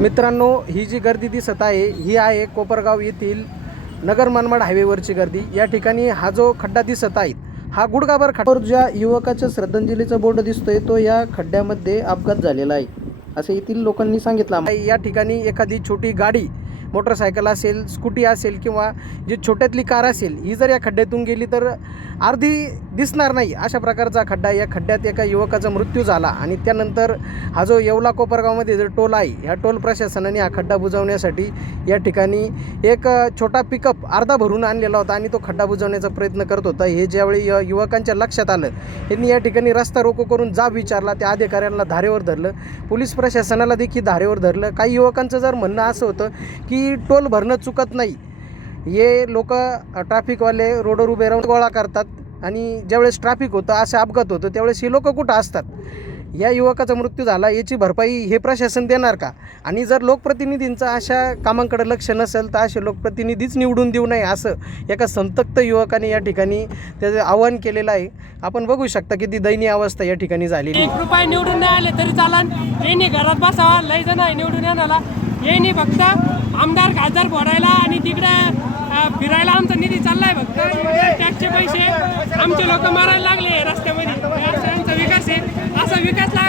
मित्रांनो ही जी गर्दी दिसत आहे ही आहे कोपरगाव येथील नगर मनमाड हायवेवरची गर्दी. या ठिकाणी हा जो खड्डा दिसत आहे हा गुडगाभर खड्ड्यावर ज्या युवकाच्या श्रद्धांजलीचा बोर्ड दिसतोय तो या खड्ड्यामध्ये अपघात झालेला आहे. असं येथील लोकांनी सांगितलं या ठिकाणी एखादी छोटी गाडी मोटरसायकल असेल स्कूटी असेल किंवा जी छोट्यातली कार असेल ही जर या खड्ड्यातून गेली तर अर्धी दिसणार नाही. अशा प्रकारचा खड्डा या खड्ड्यात एका युवकाचा मृत्यू झाला आणि त्यानंतर हा जो येवला कोपरगावमध्ये जो टोल आहे ह्या टोल प्रशासनाने हा खड्डा बुजवण्यासाठी या ठिकाणी एक छोटा पिकअप अर्धा भरून आणलेला होता आणि तो खड्डा बुजवण्याचा प्रयत्न करत होता. हे ज्यावेळी य- युवकांच्या लक्षात आलं यांनी या ठिकाणी रस्ता रोको करून जाब विचारला. त्या अधिकाऱ्यांना धारेवर धरलं. पोलीस प्रशासनाला देखील धारेवर धरलं. काही युवकांचं जर म्हणणं असं होतं की टोल भरणं चुकत नाही हे लोक ट्रॅफिकवाले रोडवर उभे राहून गोळा करतात आणि ज्यावेळेस ट्रॅफिक होतं असं अपघात होतं त्यावेळेस हे लोक कुठं असतात? या युवकाचा मृत्यू झाला याची भरपाई हे प्रशासन देणार का? आणि जर लोकप्रतिनिधींचं अशा कामांकडे लक्ष नसेल तर असे लोकप्रतिनिधीच निवडून देऊ नये असं एका संतप्त युवकाने या ठिकाणी त्याचं आवाहन केलेलं आहे. आपण बघू शकता किती दयनीय अवस्था या ठिकाणी झालेली एक रुपये निवडून नाही आले तरी चालन. यांनी घरात बसावा लय जण आहे निवडून येणारा यांनी फक्त आमदार खासदार भरायला आणि तिकडं फिरायला आमचा निधी चाललाय फक्त. टॅक्सचे पैसे आमचे लोक मारायला लागले रस्त्यामध्ये. असा आमचा विकास आहे. असा विकास लागला